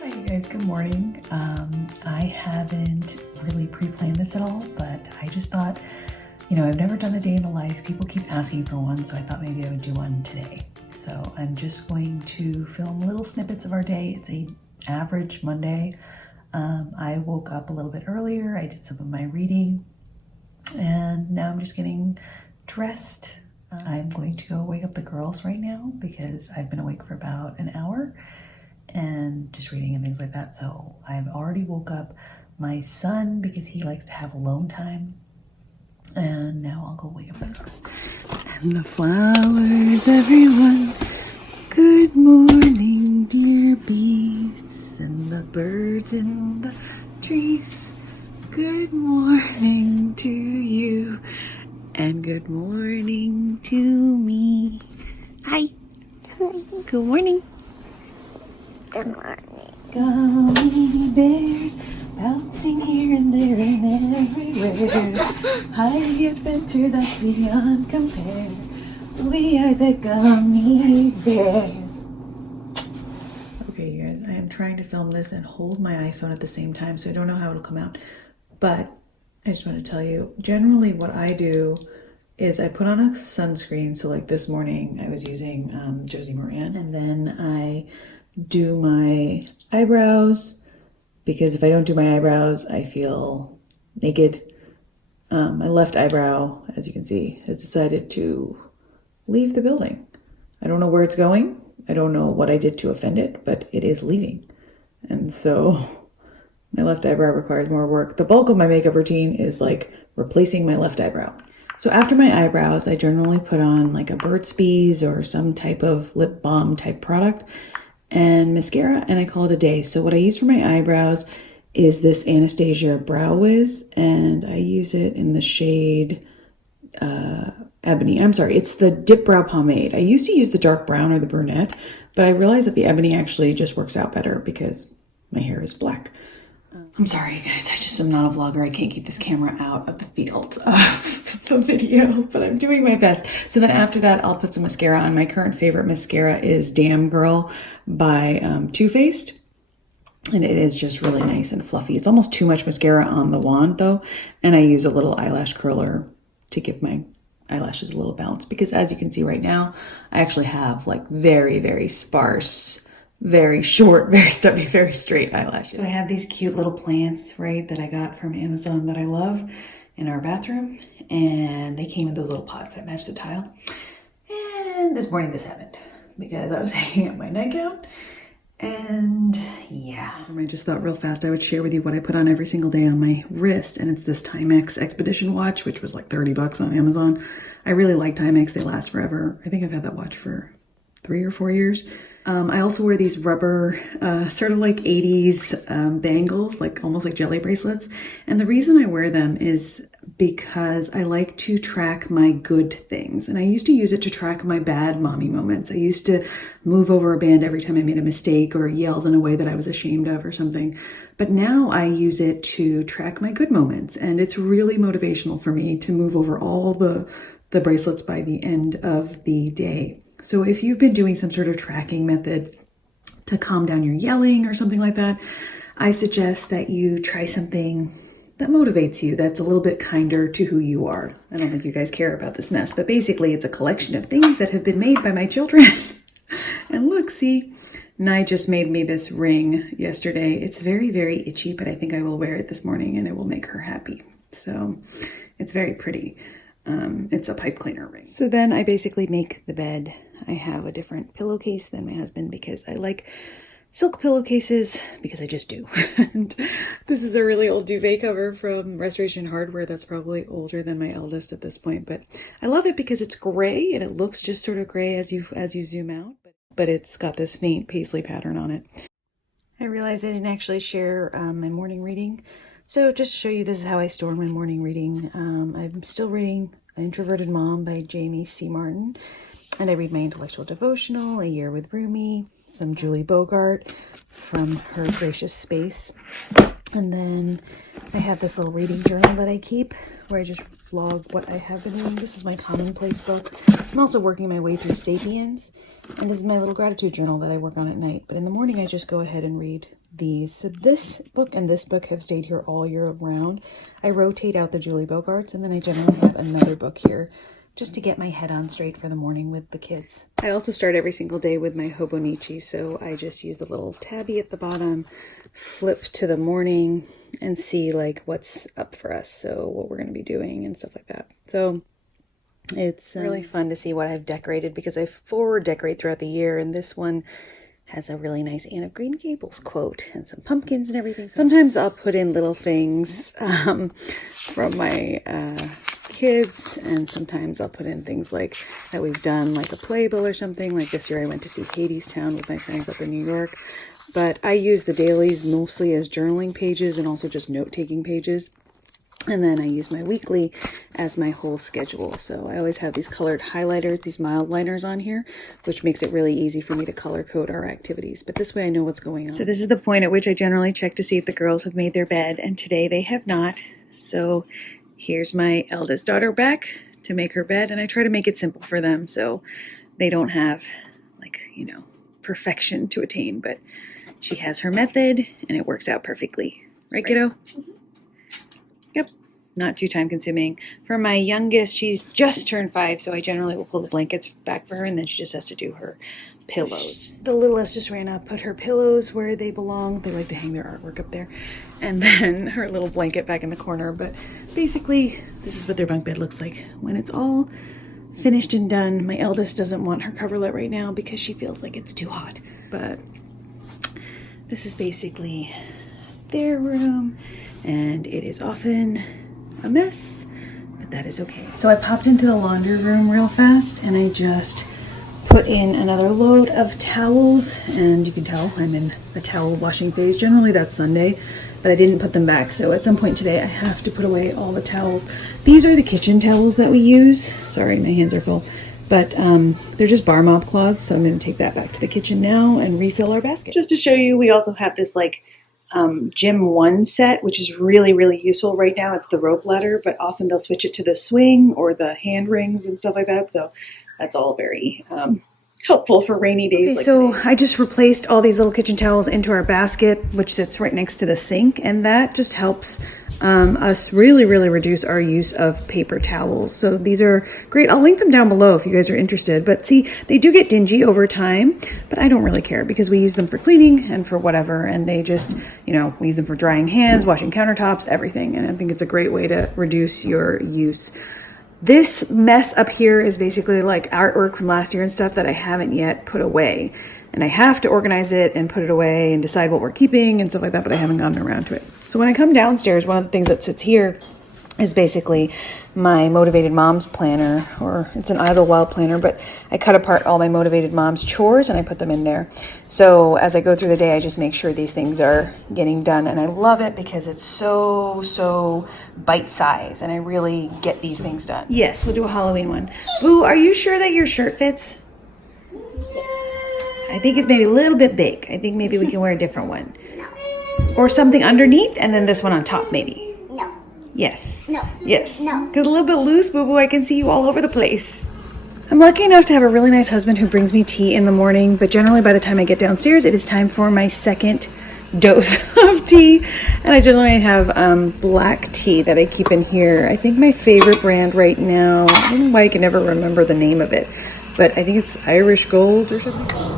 Hi you guys, good morning. I haven't really pre-planned this at all, but I just thought, I've never done a day in the life. People keep asking for one, so I thought maybe I would do one today. So I'm just going to film little snippets of our day. It's an average Monday. I woke up a little bit earlier. I did some of my reading, and now I'm just getting dressed. I'm going to go wake up the girls right now because I've been awake for about an hour and just reading and things like that. So I've already woke up my son because he likes to have alone time. And now I'll go wake up Flax. And the flowers, everyone. Good morning, dear bees, and the birds in the trees. Good morning to you, and good morning to me. Hi. Good morning. Good morning. Gummy bears bouncing here and there and everywhere. High adventure that's beyond compare. We are the gummy bears. Okay, you guys, I am trying to film this and hold my iPhone at the same time, so I don't know how it'll come out. But I just want to tell you, generally what I do is I put on a sunscreen. So like this morning I was using Josie Moran, and then I do my eyebrows, because if I don't do my eyebrows, I feel naked. My left eyebrow, as you can see, has decided to leave the building. I don't know where it's going. I don't know what I did to offend it, but it is leaving. And so my left eyebrow requires more work. The bulk of my makeup routine is like replacing my left eyebrow. So after my eyebrows, I generally put on like a Burt's Bees or some type of lip balm type product and mascara, and I call it a day. So what I use for my eyebrows is this Anastasia Brow Wiz, and I use it in the shade Ebony. I'm sorry, it's the Dip Brow Pomade. I used to use the dark brown or the brunette, but I realized that the Ebony actually just works out better because my hair is black. I'm sorry, you guys. I just am not a vlogger. I can't keep this camera out of the field of the video, but I'm doing my best. So then after that, I'll put some mascara on. My current favorite mascara is Damn Girl by Too Faced. And it is just really nice and fluffy. It's almost too much mascara on the wand though. And I use a little eyelash curler to give my eyelashes a little bounce, because as you can see right now, I actually have like very, very sparse, very short, very stubby, very straight eyelashes. So I have these cute little plants, right, that I got from Amazon that I love in our bathroom. And they came in those little pots that match the tile. And this morning this happened because I was hanging up my nightgown. And yeah, I just thought real fast I would share with you what I put on every single day on my wrist. And it's this Timex Expedition watch, which was like 30 bucks on Amazon. I really like Timex. They last forever. I think I've had that watch for 3 or 4 years. I also wear these rubber, sort of like 80s bangles, like almost like jelly bracelets. And the reason I wear them is because I like to track my good things. And I used to use it to track my bad mommy moments. I used to move over a band every time I made a mistake or yelled in a way that I was ashamed of or something. But now I use it to track my good moments. And it's really motivational for me to move over all the bracelets by the end of the day. So if you've been doing some sort of tracking method to calm down your yelling or something like that, I suggest that you try something that motivates you, that's a little bit kinder to who you are. I don't think you guys care about this mess, but basically it's a collection of things that have been made by my children. And look, see, Nye just made me this ring yesterday. It's very, very itchy, but I think I will wear it this morning and it will make her happy. So it's very pretty. It's a pipe cleaner ring. So then I basically make the bed. I have a different pillowcase than my husband because I like silk pillowcases, because I just do. And this is a really old duvet cover from Restoration Hardware that's probably older than my eldest at this point, but I love it because it's gray and it looks just sort of gray as you zoom out, but it's got this faint paisley pattern on it. I realized I didn't actually share my morning reading. So just to show you, this is how I store my morning reading. I'm still reading Introverted Mom by Jamie C. Martin. And I read my intellectual devotional, A Year with Rumi, some Julie Bogart from her Gracious Space. And then I have this little reading journal that I keep where I just vlog what I have been doing. This is my commonplace book. I'm also working my way through Sapiens. And this is my little gratitude journal that I work on at night. But in the morning, I just go ahead and read these. So this book and this book have stayed here all year round. I rotate out the Julie Bogarts, and then I generally have another book here just to get my head on straight for the morning with the kids. I also start every single day with my Hobonichi, so I just use the little tabby at the bottom, flip to the morning, and see like what's up for us, so what we're going to be doing and stuff like that. So it's really fun to see what I've decorated because I forward decorate throughout the year, and this one has a really nice Anne of Green Gables quote and some pumpkins and everything. Sometimes I'll put in little things from my kids, and sometimes I'll put in things like that we've done, like a playbill or something. Like this year I went to see Hadestown with my friends up in New York. But I use the dailies mostly as journaling pages and also just note-taking pages. And then I use my weekly as my whole schedule. So I always have these colored highlighters, these mild liners on here, which makes it really easy for me to color code our activities. But this way I know what's going on. So this is the point at which I generally check to see if the girls have made their bed. And today they have not. So here's my eldest daughter back to make her bed. And I try to make it simple for them so they don't have, like, you know, perfection to attain. But she has her method and it works out perfectly. Right, kiddo? Yep, not too time consuming. For my youngest, she's just turned 5, so I generally will pull the blankets back for her, and then she just has to do her pillows. The littlest just ran up, put her pillows where they belong. They like to hang their artwork up there. And then her little blanket back in the corner. But basically, this is what their bunk bed looks like when it's all finished and done. My eldest doesn't want her coverlet right now because she feels like it's too hot. But this is basically their room. And it is often a mess, but that is okay. So I popped into the laundry room real fast and I just put in another load of towels, and you can tell I'm in a towel washing phase. Generally that's Sunday, but I didn't put them back. So at some point today I have to put away all the towels. These are the kitchen towels that we use. Sorry, my hands are full. But they're just bar mop cloths, so I'm going to take that back to the kitchen now and refill our basket. Just to show you, we also have this like Gym 1 set, which is really, really useful. Right now it's the rope ladder, but often they'll switch it to the swing or the hand rings and stuff like that. So that's all very helpful for rainy days. Okay, so today. I just replaced all these little kitchen towels into our basket, which sits right next to the sink, and that just helps us really, really reduce our use of paper towels. So these are great. I'll link them down below if you guys are interested. But see, they do get dingy over time, but I don't really care because we use them for cleaning and for whatever. And they just, you know, we use them for drying hands, washing countertops, everything. And I think it's a great way to reduce your use. This mess up here is basically like artwork from last year and stuff that I haven't yet put away. And I have to organize it and put it away and decide what we're keeping and stuff like that, but I haven't gotten around to it. So when I come downstairs, one of the things that sits here is basically my Motivated Moms planner, or it's an Idlewild planner, but I cut apart all my Motivated Moms chores and I put them in there. So as I go through the day, I just make sure these things are getting done. And I love it because it's so bite-sized and I really get these things done. Yes, we'll do a Halloween one. Boo, are you sure that your shirt fits? I think it's maybe a little bit big. I think maybe we can wear a different one. No. Or something underneath and then this one on top maybe. No. Yes. No. Yes. No. Because a little bit loose, boo-boo. I can see you all over the place. I'm lucky enough to have a really nice husband who brings me tea in the morning, but generally by the time I get downstairs, it is time for my second dose of tea. And I generally have black tea that I keep in here. I think my favorite brand right now, I don't know why I can never remember the name of it, but I think it's Irish Gold or something.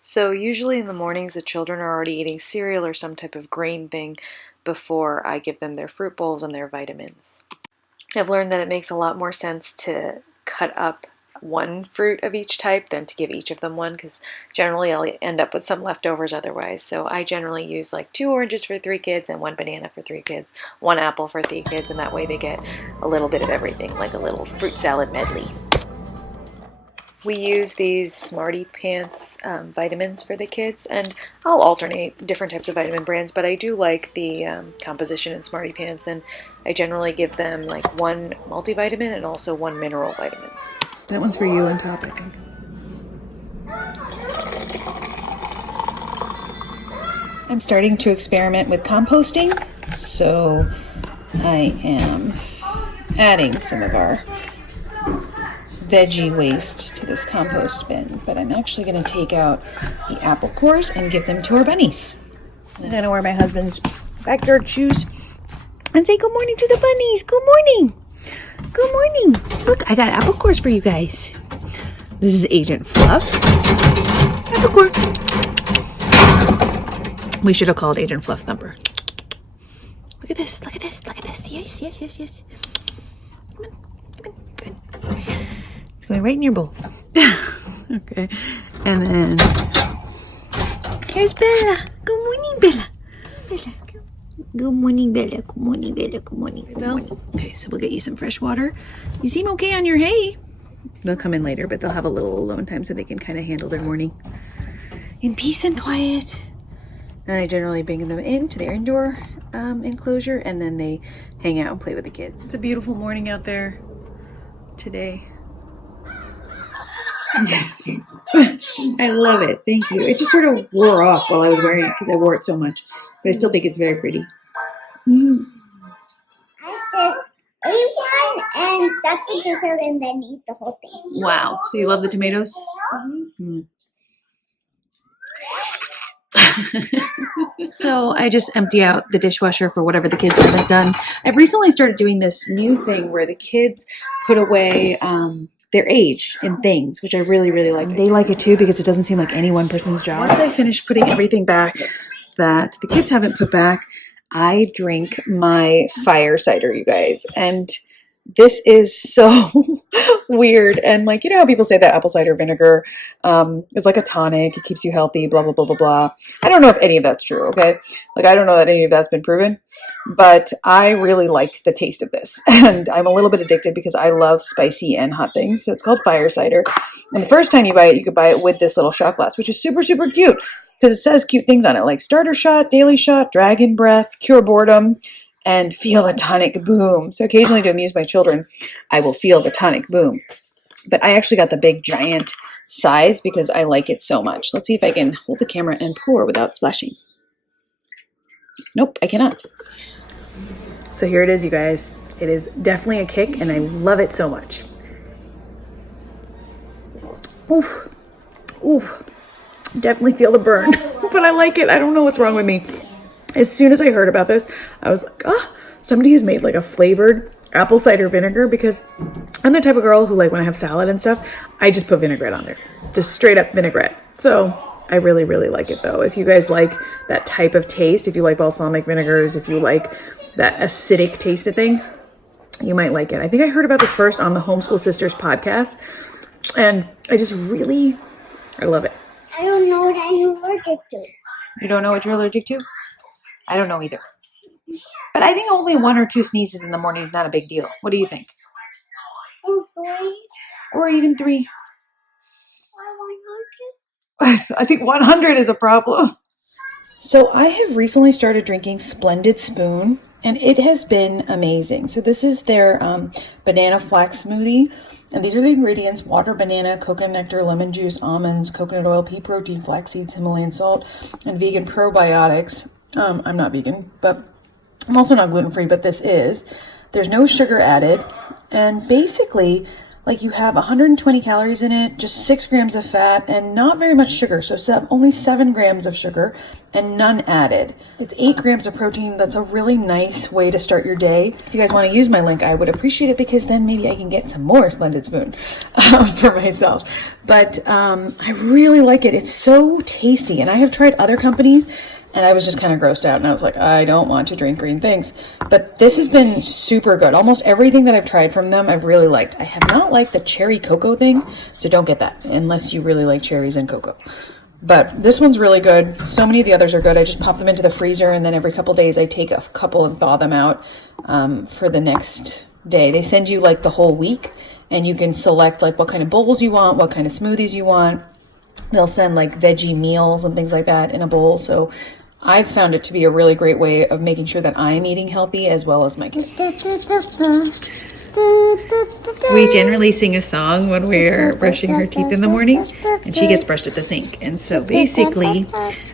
So usually in the mornings the children are already eating cereal or some type of grain thing before I give them their fruit bowls and their vitamins. I've learned that it makes a lot more sense to cut up one fruit of each type than to give each of them one, because generally I'll end up with some leftovers otherwise. So I generally use like 2 oranges for 3 kids and 1 banana for 3 kids, 1 apple for 3 kids, and that way they get a little bit of everything, like a little fruit salad medley. We use these Smarty Pants vitamins for the kids, and I'll alternate different types of vitamin brands, but I do like the composition in Smarty Pants, and I generally give them like 1 multivitamin and also 1 mineral vitamin. That one's for you on top, I think. I'm starting to experiment with composting, so I am adding some of our veggie waste to this compost bin, but I'm actually going to take out the apple cores and give them to our bunnies. I'm going to wear my husband's backyard shoes and say good morning to the bunnies. Good morning. Good morning. Look, I got apple cores for you guys. This is Agent Fluff. Apple core. We should have called Agent Fluff Thumper. Look at this. Look at this. Look at this. Yes, yes, yes, yes. Come on. Come on. Good. It's going right in your bowl. Okay. And then here's Bella. Good morning, Bella. Bella. Good morning, Bella. Good morning, Bella. Good morning. Good morning. Okay, so we'll get you some fresh water. You seem okay on your hay. So they'll come in later, but they'll have a little alone time so they can kind of handle their morning in peace and quiet. And I generally bring them into their indoor enclosure, and then they hang out and play with the kids. It's a beautiful morning out there today. Yes. I love it. Thank you. It just sort of wore off while I was wearing it because I wore it so much, but I still think it's very pretty. I just ate one and stuck the juice out and then eat the whole thing. Wow. So you love the tomatoes? Mm-hmm. So I just empty out the dishwasher for whatever the kids haven't done. I've recently started doing this new thing where the kids put away their age in things, which I really, really like. They like it too because it doesn't seem like any one person's job. Once I finish putting everything back that the kids haven't put back, I drink my fire cider, you guys. And this is so weird. And like, you know how people say that apple cider vinegar is like a tonic. It keeps you healthy, blah, blah, blah, blah, blah. I don't know if any of that's true, okay? Like, I don't know that any of that's been proven. But I really like the taste of this. And I'm a little bit addicted because I love spicy and hot things. So it's called fire cider. And the first time you buy it, you could buy it with this little shot glass, which is super, super cute. Because it says cute things on it, like starter shot, daily shot, dragon breath, cure boredom, and feel the tonic boom. So occasionally to amuse my children, I will feel the tonic boom. But I actually got the big giant size because I like it so much. Let's see if I can hold the camera and pour without splashing. Nope, I cannot. So here it is, you guys. It is definitely a kick, and I love it so much. Oof. Oof. Definitely feel the burn, but I like it. I don't know what's wrong with me. As soon as I heard about this, I was like, oh, somebody has made like a flavored apple cider vinegar, because I'm the type of girl who, like, when I have salad and stuff, I just put vinaigrette on there. Just straight up vinaigrette. So I really, really like it though. If you guys like that type of taste, if you like balsamic vinegars, if you like that acidic taste of things, you might like it. I think I heard about this first on the Homeschool Sisters podcast, and I love it. I don't know what I'm allergic to. You don't know what you're allergic to? I don't know either. But I think only 1 or 2 sneezes in the morning is not a big deal. What do you think? Oh, sorry. Or even 3. Why 100? I think 100 is a problem. So I have recently started drinking Splendid Spoon, and it has been amazing. So this is their banana flax smoothie. And these are the ingredients: water, banana, coconut nectar, lemon juice, almonds, coconut oil, pea protein, flax seeds, Himalayan salt, and vegan probiotics. I'm not vegan, but I'm also not gluten-free, but this is. There's no sugar added. And basically, like, you have 120 calories in it, just 6 grams of fat, and not very much sugar. So only 7 grams of sugar and none added. It's 8 grams of protein. That's a really nice way to start your day. If you guys want to use my link, I would appreciate it, because then maybe I can get some more Splendid Spoon for myself. But I really like it. It's so tasty. And I have tried other companies, and I was just kind of grossed out, and I was like, I don't want to drink green things. But this has been super good. Almost everything that I've tried from them, I've really liked. I have not liked the cherry cocoa thing, so don't get that unless you really like cherries and cocoa. But this one's really good. So many of the others are good. I just pop them into the freezer, and then every couple days I take a couple and thaw them out for the next day. They send you like the whole week, and you can select like what kind of bowls you want, what kind of smoothies you want. They'll send like veggie meals and things like that in a bowl. So I've found it to be a really great way of making sure that I'm eating healthy as well as my kids. We generally sing a song when we're brushing her teeth in the morning, and she gets brushed at the sink. And so basically,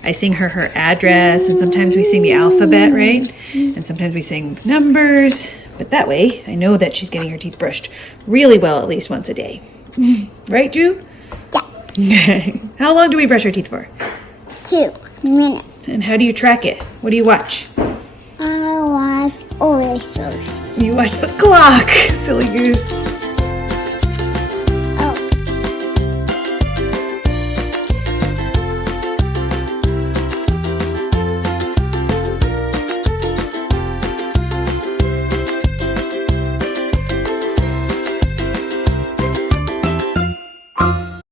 I sing her address, and sometimes we sing the alphabet, right? And sometimes we sing numbers. But that way, I know that she's getting her teeth brushed really well at least once a day. Right, Drew? Yeah. How long do we brush our teeth for? 2 minutes. And how do you track it? What do you watch? I watch erasers. You watch the clock, silly goose.